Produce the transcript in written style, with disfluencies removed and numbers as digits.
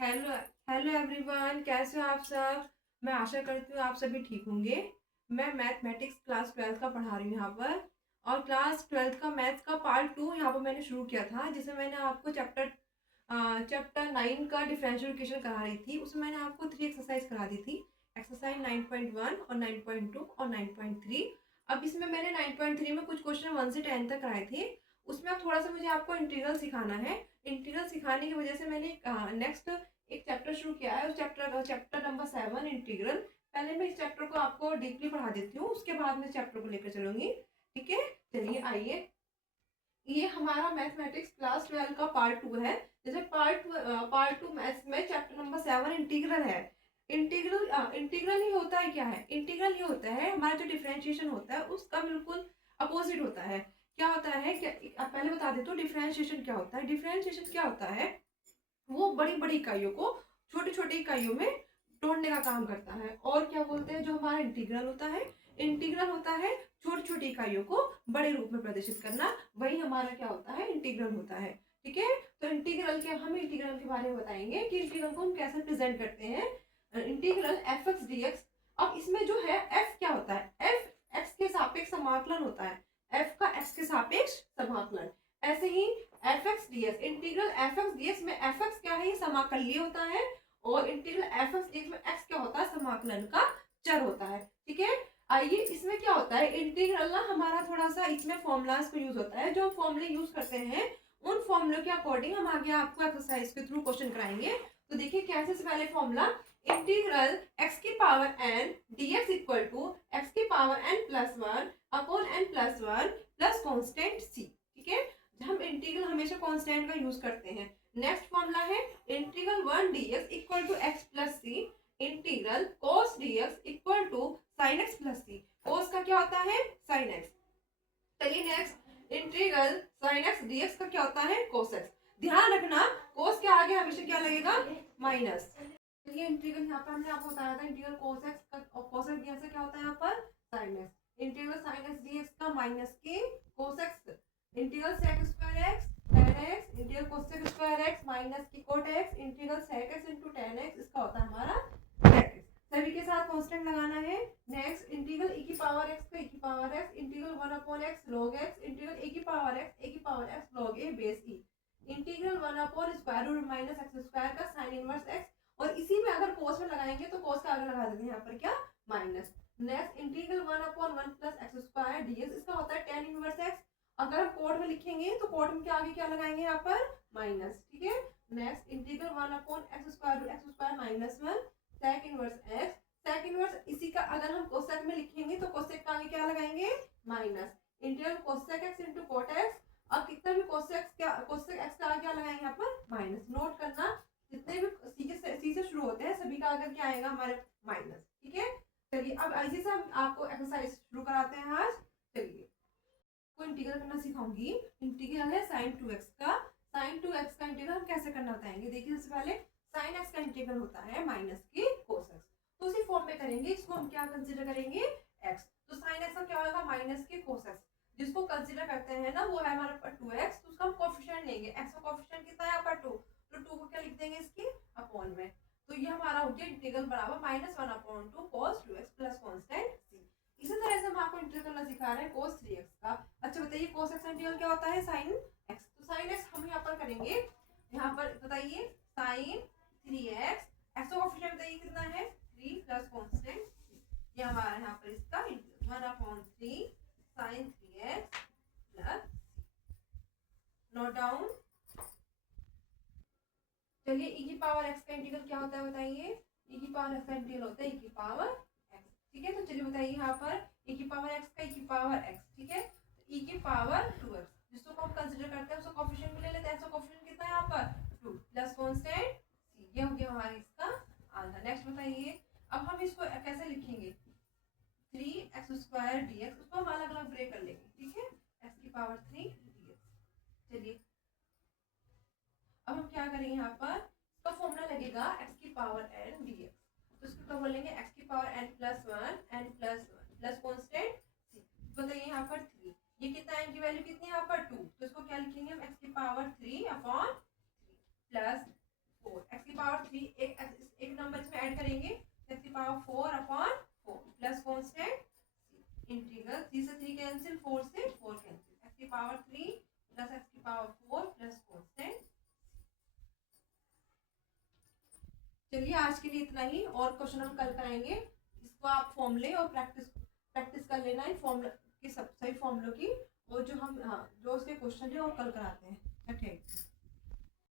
Hello hello everyone, कैसे हो आप सब। मैं आशा करती हूँ आप सभी ठीक होंगे। मैं मैथमेटिक्स क्लास 12th का पढ़ा रही हूँ यहाँ पर। और क्लास 12th का मैथ्स का पार्ट 2 यहाँ पर मैंने शुरू किया था, जिसमें मैंने आपको चैप्टर 9 का डिफरेंशियल इक्वेशन करा रही थी। उसमें मैंने आपको 3 एक्सरसाइज करा दी थी। एक्सरसाइज 9.1 और 9.2 और 9.3। अब इसमें मैंने 9.3 में कुछ क्वेश्चन 1 से 10 तक कराए थे। उसमें अब थोड़ा सा मुझे आपको इंटीग्रल सिखाना है। इंटीग्रल सिखाने की वजह से मैंने नेक्स्ट एक चैप्टर शुरू किया है। उस चैप्टर नंबर 7 इंटीग्रल। पहले मैं इस चैप्टर को आपको डीपली पढ़ा देती हूँ, उसके बाद मैं चैप्टर को लेकर चलूंगी। ठीक है, चलिए आइए। ये हमारा मैथमेटिक्स क्लास 12 का पार्ट 2 है। जैसे पार्ट 2 मैथ्स में चैप्टर नंबर 7 इंटीग्रल है। इंटीग्रल ही होता है, क्या है इंटीग्रल ही होता है हमारा जो डिफरेंशिएशन होता है उसका बिल्कुल अपोजिट होता है। क्या होता है, क्या पहले बता देते हो डिफरेंशिएशन क्या होता है। डिफरेंशिएशन क्या होता है, वो बड़ी बड़ी इकाइयों को छोटी छोटी इकाइयों में तोड़ने का काम करता है। और क्या बोलते हैं, जो हमारा इंटीग्रल होता है, इंटीग्रल होता है छोटी छोटी इकाइयों को बड़े रूप में प्रदर्शित करना। वही हमारा क्या होता है, इंटीग्रल होता है। ठीक है, तो हम इंटीग्रल के बारे में बताएंगे कि इंटीग्रल को हम कैसे प्रेजेंट करते हैं। Integral F X D x. अब इसमें जो है एफ क्या होता है, एफ एक्स के सापेक्ष समाकलन होता है। एफ का एक्स के सापेक्ष समाकलन। ऐसे ही F X D X, integral F X D X में एफ एक्स क्या है, ये समाकल्य होता है। और integral F X D X में एक्स क्या होता है, समाकलन का चर होता है। ठीक है, आइए इसमें क्या होता है, इंटीग्रल ना हमारा थोड़ा सा इसमें फॉर्मूलाज को यूज होता है। जो फॉर्मूले यूज करते हैं उन फॉर्मूलों के अकॉर्डिंग हम आगे आपको एक्सरसाइज के थ्रू क्वेश्चन कराएंगे। तो देखिए कैसे, से पहले फॉर्मूला इंटीग्रल एक्स की power N D X equal to X की power N plus one upon N plus one plus constant C. ठीक है, हम इंटीग्रल हमेशा कांस्टेंट का यूज करते हैं। नेक्स्ट फॉर्मूला है integral 1 dx equal to x plus C integral cos dx equal to sin x plus C. cos का क्या होता है, sin x। चलिए next integral sin x dx का क्या होता है, cos x। ध्यान रखना cos के आगे हमेशा क्या लगेगा, माइनस। चलिए इंटीग्रल यहाँ पर हमने आपको बताया था इंटीग्रल cos x का, cos x dx क्या होता है यहाँ पर, sin x। Integral sin x dx का माइनस के cos x, integral sec square x tan x, integral cosec square x minus की cot x, integral sec x into tan x, इसका होता है हमारा sec x। सभी के साथ कांस्टेंट लगाना है। नेक्स्ट इंटीग्रल e की पावर x का e की power x, integral 1 upon x log x, इंटीग्रल e की पावर x e की power x log a base e, integral 1 अपॉन square root minus x square का sin इनवर्स x। और इसी में अगर cos में लगाएंगे तो cos का आगे लगा देते हैं यहाँ पर क्या, minus. Next integral 1 upon 1 plus x square dx, इसका होता है tan इनवर्स x। अगर हम कोड में लिखेंगे तो कोड में क्या आगे क्या लगाएंगे यहाँ पर, माइनस। ठीक है, next integral 1 upon x square minus one sec inverse x। sec inverse इसी का अगर हम कोसेक में लिखेंगे तो कोसेक का आगे क्या लगाएंगे, minus. Integral cosec x into cot x। अब कितना भी कोसेक x का आगे क्या लगाएंगे यहाँ पर, माइनस। नोट करना जितने भी सी से शुरू होते हैं सभी का आगे क्या आएगा हमारे, माइनस। ठीक है, चलिए अब ऐसे से हम आपको एक्सरसाइज शुरू कराते हैं आज। चलिए को इंटीग्रल करना सिखाऊंगी। इंटीग्रल है sin 2x का। sin 2x का इंटीग्रल हम कैसे करना बताएंगे। देखिए सबसे पहले sin x का इंटीग्रल होता है माइनस के cos x, तो उसी फॉर्म में करेंगे। इसको हम क्या कंसीडर करेंगे, x। तो sin x का क्या होगा, माइनस के cos x। जिसको कंसीडर करते हैं ना वो है हमारे पास 2x, तो उसका हम कोएफिशिएंट लेंगे। x का कोएफिशिएंट कितना है यहाँ पर 2, तो 2 को क्या लिख देंगे इसके अपॉन में। तो ये हमारा हो गया इंटीग्रल बराबर -1/2 cos 2x plus constant c। इसी तरह से हम आपको इंटीग्रल करना सिखा रहे हैं cos 3x का। अच्छा बताइए cos x इंटीग्रल क्या होता है, sin x। तो sin x हम यहाँ पर करेंगे, यहाँ पर बताइए sin 3x, x का कोएफिशिएंट बताइए कितना है 3 प्लस कांस्टेंट। ये हमारा यहाँ पर इसका integral 1/3 sin 3x plus. Note down. चलिए e की पावर x का इंटीग्रल क्या होता है बताइए, e की पावर x का इंटीग्रल होता है e की पावर x। ठीक है, तो चलिए बताइए यहाँ पर e की पावर x का e की पावर x। ठीक है, तो e की पावर 2x जिसको हम कंसीडर करते हैं उसका कोएफिशिएंट भी ले लेते हैं। इसका कोएफिशिएंट कितना है यहाँ पर 2 प्लस कांस्टेंट c। ये हो गया हमारा इसका आंसर। नेक्स्ट बताइए अब हम इसको कैसे लिखेंगे, 3x² dx, उसको हम अलग अलग ब्रेक कर लेंगे। ठीक है, x की पावर 3 dx। चलिए अब हम क्या करेंगे, यहाँ पर इसका फॉर्मूला लगेगा x की पावर n dx, तो इसको क्या बोलेंगे x की power n plus one plus constant c। बताइए यहाँ पर 3, ये कितना n की वैल्यू कितनी है यहाँ पर 2, तो इसको क्या लिखेंगे हम x की पावर 3 अपॉन 3 प्लस 4। x की पावर 3 करेंगे एक्स की power 4 upon 4 plus constant integral 3 से 3 कैंसिल 4 से 4 कैंसिल एक्स की पावर 3 प्लस एक्स की पावर 4 प्लस कांस्टेंट। चलिए आज के लिए इतना ही, और क्वेश्चन हम कल कराएंगे। इसको आप फॉर्मूले और प्रैक्टिस कर लेना है फॉर्मूला की, सब सही फॉर्मूलों की, और जो हम जो उसके क्वेश्चन है वो कल कराते हैं। ठीक है।